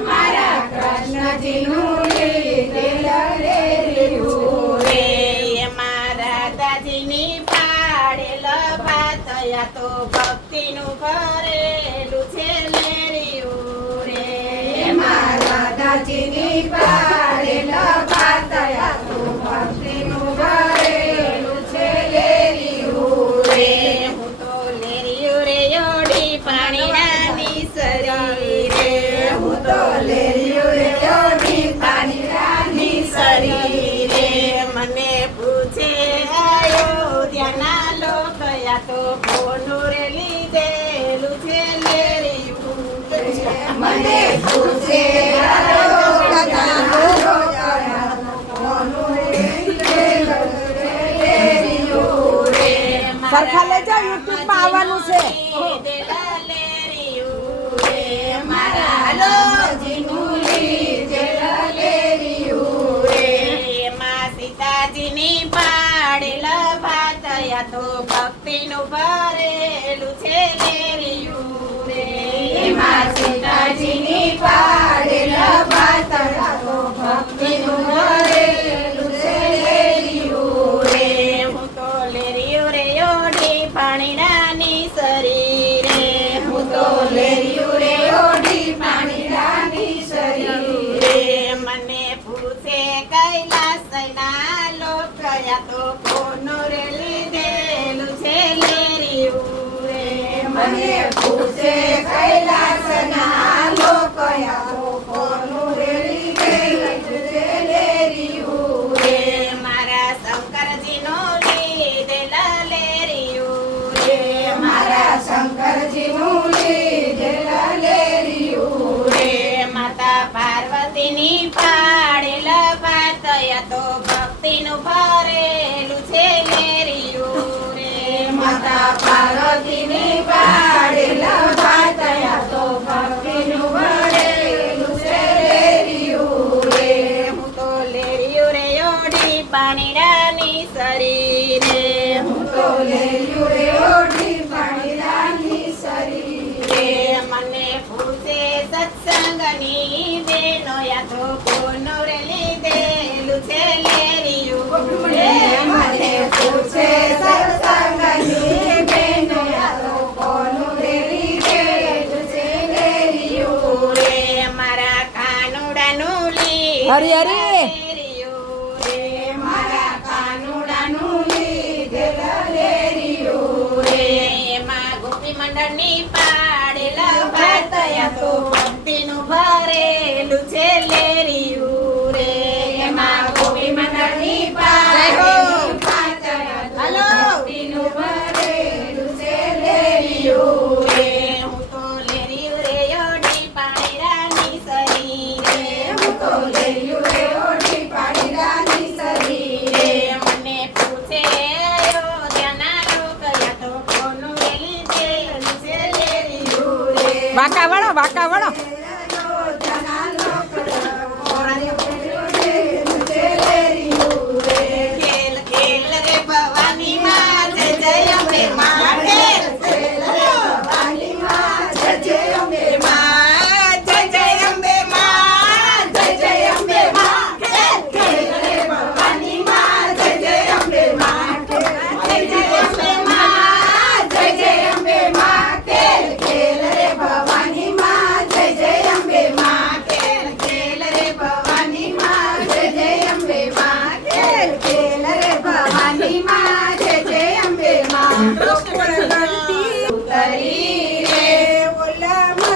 મારા કૃષ્ણજીનું લીધેલ લેરિયું રે મારા દાજીની પાડેલ ભાત યા તો ભક્તિનું ભરેલું છે લેરિયું રે મારા દાજીની પાડેલ ભાત યા તો ભક્તિનું ભરેલું છે લેરિયું રે હું તો લેરિયું રે યોડી પાણી નાની સરી રે હું તો લેરિયું રે યોડી પાણી નાની સરી રે મને પૂછે અયોધ્યાના લોક યા તો કોનું રે લીધેલું છે લેરિયું મને પૂછે અયોધ્યાના લોક યા તો કોનું રે લીધેલું છે લેરિયું રે સરખા લઈ જાઓ, યુટ્યુબ માં આવવાનું છે. મારા લોજીનું લીધેલ લેરિયું રે એમાં સીતાજીની પાડેલ ભાત યા તો ભક્તિનું ભરેલું છે લેરિયું રે એમાં સીતાજીની પાડેલ ભાત યા તો ભક્તિનું ભરેલું છે લેરિયું રે હું તો લેરિયું રે યોડી પાણી નાની સરી રે હું તો લેરિયું રે યોડી પાણી નાની સરી રે મને પૂછે કૈલાસના લોક યા તો કોનું રે લીધેલું છે લેરિયું રે મને પૂછે કૈલાસના લોક યા તો કોનું રે લીધેલું છે લેરિયું રે મારા શંકરજીનું લીધેલ લેરિયું રે મારા શંકરજીનું લીધેલ લેરિયું રે માતા પાર્વતીની પાડેલ ભાત યા તો ભક્તિનું ભરેલું છે લેરિયું રે માતા પાર્વતીની પાડેલ ભાત યા તો ભક્તિનું ભરેલું છે લેરિયું રે હું તો લેરિયું રે યોડી પાણી નાની સરી રે હું તો લેરિયું રે યોડી પાણી નાની સરી રે મને પૂછે સત્સંગની બેનો યા તો કોનું રે લીધેલું છે લેરિયું રે મને પૂછે સત્સંગની બેનો યા તો કોનું રે લીધેલું છે લેરિયું રે મારા કાનુડાનું હરી હરી લેરિયું રે મારા કાનુડાનું લીધેલ લેરિયું રે એમાં ગોપી મંડળની